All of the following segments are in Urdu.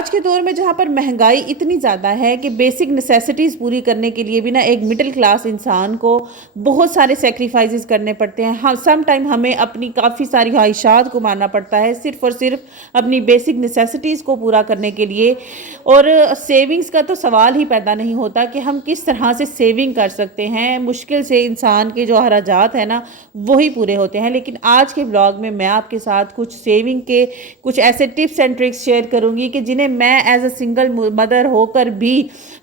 آج کے دور میں جہاں پر مہنگائی اتنی زیادہ ہے کہ بیسک نیسیسٹیز پوری کرنے کے لیے بھی نا ایک مڈل کلاس انسان کو بہت سارے سیکریفائزز کرنے پڑتے ہیں. سم ٹائم ہمیں اپنی کافی ساری خواہشات کو مارنا پڑتا ہے صرف اور صرف اپنی بیسک نیسیسٹیز کو پورا کرنے کے لیے. اور سیونگز کا تو سوال ہی پیدا نہیں ہوتا کہ ہم کس طرح سے سیونگ کر سکتے ہیں. مشکل سے انسان کے جو اخراجات ہیں نا وہی پورے ہوتے ہیں. لیکن آج کے بلاگ میں آپ کے ساتھ کچھ سیونگ کے کچھ ایسے ٹپس اینڈ ٹرکس شیئر کروں گی کہ جنہیں میں as a single mother who کر بھی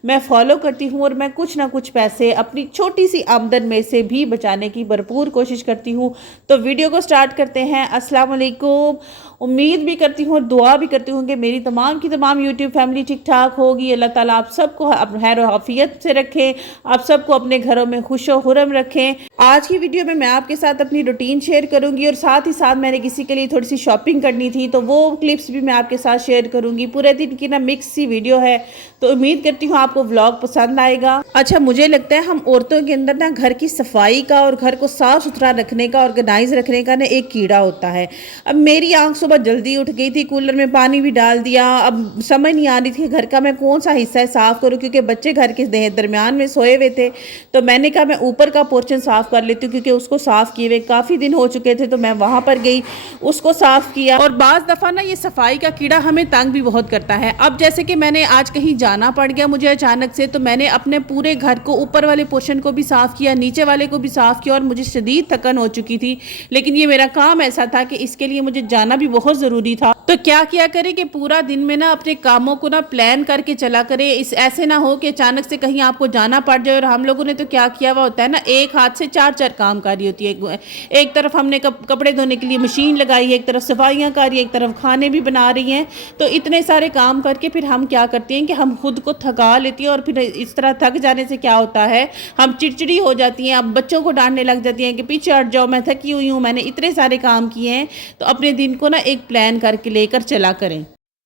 میں فالو کرتی ہوں اور میں کچھ نہ کچھ پیسے اپنی چھوٹی سی آمدن میں سے بھی بچانے کی بھرپور کوشش کرتی ہوں. تو ویڈیو کو سٹارٹ کرتے ہیں. السلام علیکم. امید بھی کرتی ہوں اور دعا بھی کرتی ہوں کہ میری تمام کی تمام یوٹیوب فیملی ٹھیک ٹھاک ہوگی. اللہ تعالیٰ آپ سب کو خیر و عافیت سے رکھیں, آپ سب کو اپنے گھروں میں خوش و خرم رکھیں. آج کی ویڈیو میں آپ کے ساتھ اپنی روٹین شیئر کروں گی اور ساتھ ہی ساتھ میں نے کسی کے لیے تھوڑی سی شاپنگ کرنی تھی تو وہ کلپس بھی میں آپ کے ساتھ شیئر کروں گی. پورے دن کی نا مکس سی ویڈیو ہے تو امید کرتی ہوں آپ کو ولاگ پسند آئے گا. اچھا, مجھے لگتا ہے ہم عورتوں کے اندر نا گھر کی صفائی کا اور گھر کو صاف ستھرا رکھنے کا, آرگنائز رکھنے کا نا ایک کیڑا ہوتا ہے. اب میری آنکھ صبح جلدی اٹھ گئی تھی, کولر میں پانی بھی ڈال دیا. اب سمجھ نہیں آ رہی تھی گھر کا میں کون سا حصہ ہے صاف کروں کیونکہ بچے گھر کے درمیان میں سوئے ہوئے تھے. تو میں نے کہا میں اوپر کا پورشن صاف کر لیتی ہوں کیونکہ اس کو صاف کیے ہوئے کافی دن ہو چکے تھے. تو میں وہاں پر گئی, اس کو صاف کیا. اور بعض دفعہ نا یہ صفائی کا کیڑا ہمیں تنگ بھی بہت کرتا ہے. اب جیسے کہ میں نے آج کہیں جانا پڑ گیا مجھے اچانک سے, تو میں نے اپنے پورے گھر کو اوپر والے پورشن کو بھی صاف کیا, نیچے والے کو بھی صاف کیا, اور مجھے شدید تھکن ہو چکی تھی. لیکن یہ میرا کام ایسا تھا کہ اس کے لیے مجھے جانا بھی بہت ضروری تھا. تو کیا کرے کہ پورا دن میں نا اپنے کاموں کو نا پلان کر کے چلا کرے. ایسے نہ ہو کہ اچانک سے کہیں آپ کو جانا پڑ جائے. اور ہم لوگوں نے تو کیا کیا ہوا ہوتا ہے نا, ایک ہاتھ سے چار کام کر رہی ہوتی ہے. ایک طرف ہم نے کپڑے دھونے کے لیے مشین لگائی ہے, ایک طرف صفائیاں کر رہی ہے, ایک طرف کھانے بھی بنا رہی ہیں. تو اتنے سارے کام کر کے پھر ہم کیا کرتے ہیں کہ ہم خود کو تھکا لیتی ہیں. اور پھر اس طرح تھک جانے سے کیا ہوتا ہے, ہم چڑچڑی ہو جاتی ہیں. اب بچوں کو ڈانٹنے لگ جاتی ہیں کہ پیچھے ہٹ جاؤ, میں تھکی ہوئی ہوں, میں نے اتنے سارے کام کیے ہیں. تو اپنے دن کو نا ایک پلان کر کے لے کر چلا کریں.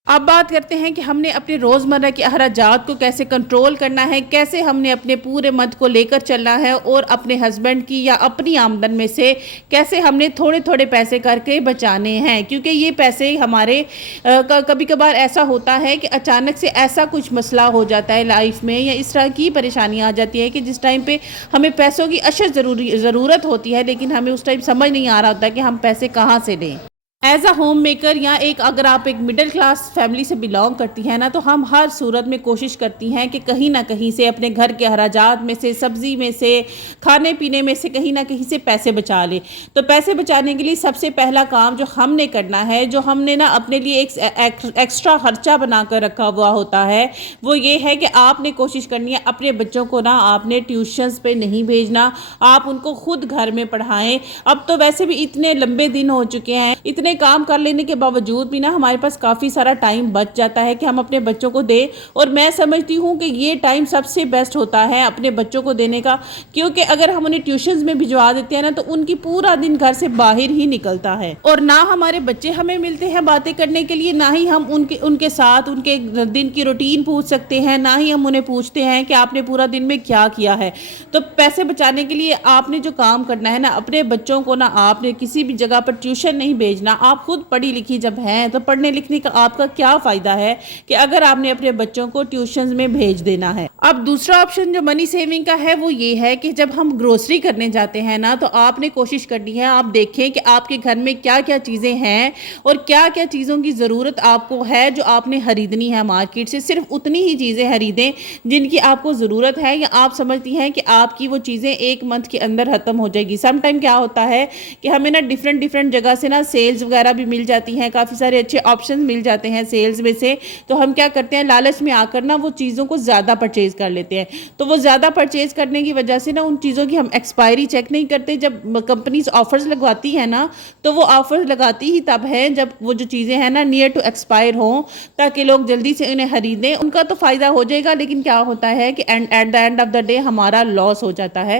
اب بات کرتے ہیں کہ ہم نے اپنے روزمرہ کے اخراجات کو کیسے کنٹرول کرنا ہے, کیسے ہم نے اپنے پورے منتھ کو لے کر چلنا ہے, اور اپنے ہسبینڈ کی یا اپنی آمدن میں سے کیسے ہم نے تھوڑے تھوڑے پیسے کر کے بچانے ہیں. کیونکہ یہ پیسے ہمارے کبھی کبھار ایسا ہوتا ہے کہ اچانک سے ایسا کچھ مسئلہ ہو جاتا ہے لائف میں, یا اس طرح کی پریشانیاں آ جاتی ہے کہ جس ٹائم پہ ہمیں پیسوں کی اشد ضرورت ہوتی ہے, لیکن ہمیں اس ٹائم سمجھ نہیں آ رہا ہوتا کہ ہم پیسے کہاں سے لیں. ایز اے ہوم میکر یا اگر آپ ایک مڈل کلاس فیملی سے بلانگ کرتی ہیں نا, تو ہم ہر صورت میں کوشش کرتی ہیں کہ کہیں نہ کہیں سے اپنے گھر کے اخراجات میں سے, سبزی میں سے, کھانے پینے میں سے کہیں نہ کہیں سے پیسے بچا لیں. تو پیسے بچانے کے لیے سب سے پہلا کام جو ہم نے کرنا ہے, جو ہم نے نا اپنے لیے ایک ایکسٹرا خرچہ بنا کر رکھا ہوا ہوتا ہے, وہ یہ ہے کہ آپ نے کوشش کرنی ہے اپنے بچوں کو نا آپ نے ٹیوشنز پہ نہیں بھیجنا, آپ ان کو خود گھر میں پڑھائیں. اب تو ویسے بھی اتنے لمبے دن ہو چکے ہیں, اتنے کام کر لینے کے باوجود بھی نا ہمارے پاس کافی سارا ٹائم بچ جاتا ہے کہ ہم اپنے بچوں کو دیں. اور میں سمجھتی ہوں کہ یہ ٹائم سب سے بیسٹ ہوتا ہے اپنے بچوں کو دینے کا, کیونکہ اگر ہم انہیں ٹیوشنز میں بھجوا دیتے ہیں نا تو ان کی پورا دن گھر سے باہر ہی نکلتا ہے, اور نہ ہمارے بچے ہمیں ملتے ہیں باتیں کرنے کے لیے, نہ ہی ہم ان کے ساتھ ان کے دن کی روٹین پوچھ سکتے ہیں, نہ ہی ہم انہیں پوچھتے ہیں کہ آپ نے پورا دن میں کیا کیا ہے. تو پیسے بچانے کے لیے آپ نے جو کام کرنا ہے نا, اپنے بچوں کو نا آپ نے کسی بھی جگہ پر ٹیوشن نہیں بھیجنا. آپ خود پڑھی لکھی جب ہیں تو پڑھنے لکھنے کا آپ کا کیا فائدہ ہے کہ اگر آپ نے اپنے بچوں کو ٹیوشنز میں بھیج دینا ہے. اب دوسرا آپشن جو منی سیونگ کا ہے وہ یہ ہے کہ جب ہم گروسری کرنے جاتے ہیں نا, تو آپ نے کوشش کرنی ہے آپ دیکھیں کہ آپ کے گھر میں کیا کیا چیزیں ہیں اور کیا کیا چیزوں کی ضرورت آپ کو ہے جو آپ نے خریدنی ہے مارکیٹ سے. صرف اتنی ہی چیزیں خریدیں جن کی آپ کو ضرورت ہے, یا آپ سمجھتی ہیں کہ آپ کی وہ چیزیں ایک منتھ کے اندر ختم ہو جائے گی. سم ٹائم کیا ہوتا ہے کہ ہمیں نا ڈیفرنٹ جگہ سے نا سیلز وغیرہ بھی مل جاتی ہیں, کافی سارے اچھے آپشنز مل جاتے ہیں سیلز میں سے. تو ہم کیا کرتے ہیں, لالچ میں آ کر نا وہ چیزوں کو زیادہ پرچیز کر لیتے ہیں. تو وہ زیادہ پرچیز کرنے کی وجہ سے نا ان چیزوں کی ہم ایکسپائری چیک نہیں کرتے. جب کمپنیز آفرز لگواتی ہیں نا, تو وہ آفرز لگاتی ہی تب ہے جب وہ جو چیزیں ہیں نا نیئر ٹو ایکسپائر ہوں, تاکہ لوگ جلدی سے انہیں خریدیں. ان کا تو فائدہ ہو جائے گا, لیکن کیا ہوتا ہے کہ at the end of the day ہمارا لاس ہو جاتا ہے.